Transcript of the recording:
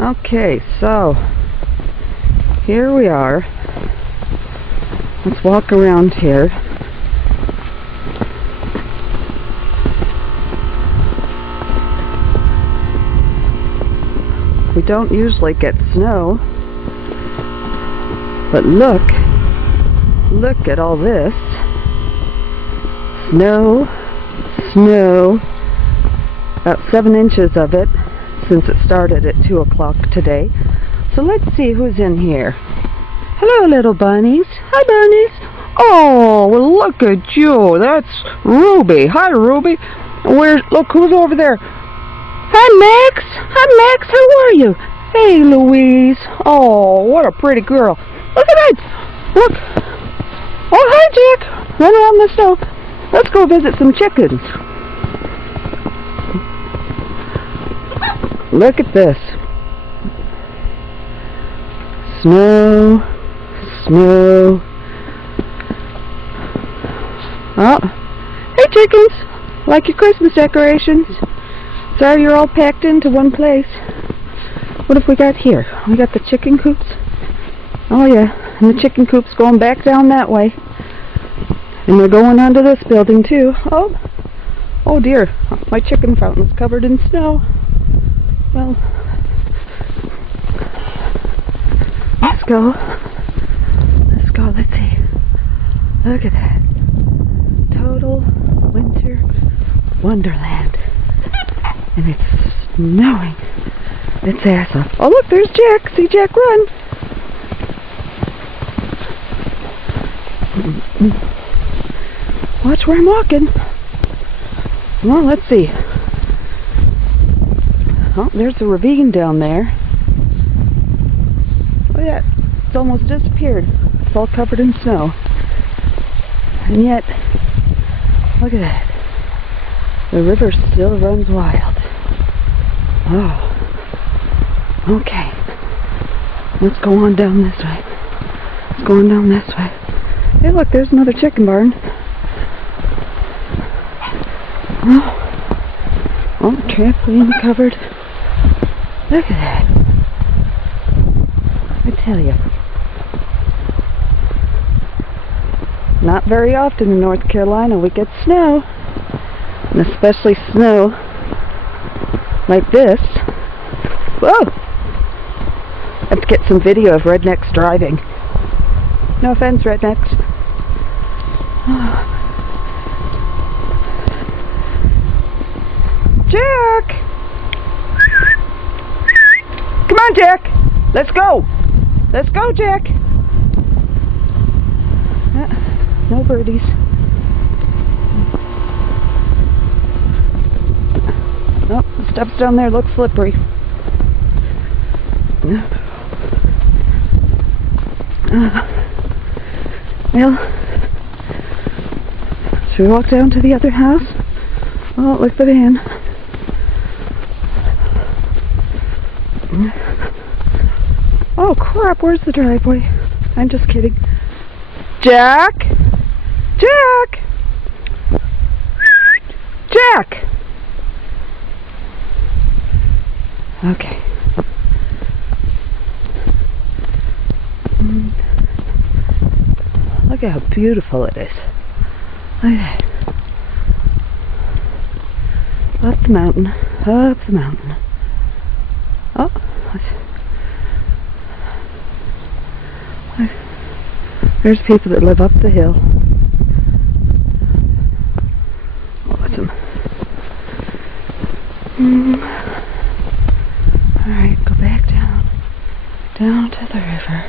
Okay, so here we are. Let's walk around here. We don't usually get snow, but look at all this. Snow, about 7 inches of it since it started at 2 o'clock today. So let's see who's in here. Hello, little bunnies. Hi, bunnies. Oh, well, look at you. That's Ruby. Hi, Ruby. Look who's over there. Hi, Max. Hi, Max. How are you? Hey, Louise. Oh, what a pretty girl. Look at that. Look. Oh, hi, Jack. Run around the snow. Let's go visit some chickens. Look at this. Snow. Oh, hey chickens! Like your Christmas decorations? Sorry you're all packed into one place. What have we got here? We got the chicken coops. Oh yeah, and the chicken coops going back down that way. And they're going onto this building too. Oh dear, my chicken fountain's covered in snow. Well, let's go, let's see. Look at that. Total winter wonderland. And it's snowing its ass off. Oh look, there's Jack. See Jack run. Watch where I'm walking. Well, let's see. Oh, there's a ravine down there. Oh yeah, it's almost disappeared. It's all covered in snow. And yet, look at that. The river still runs wild. Oh. Okay. Let's go on down this way. Let's go on down this way. Hey look, there's another chicken barn. Oh, trampoline covered. Look at that. I tell you. Not very often in North Carolina we get snow. And especially snow like this. Whoa! Let's get some video of rednecks driving. No offense, rednecks. Jack! Come on, Jack! Let's go! Let's go, Jack! No birdies. Oh, the steps down there look slippery. Well, should we walk down to the other house? Oh, look at the van. Oh crap, where's the driveway? I'm just kidding. Jack! Jack! Jack! Okay. Look at how beautiful it is. Look at that. Up the mountain. Up the mountain. Oh. There's people that live up the hill. Awesome. Alright, go back down to the river.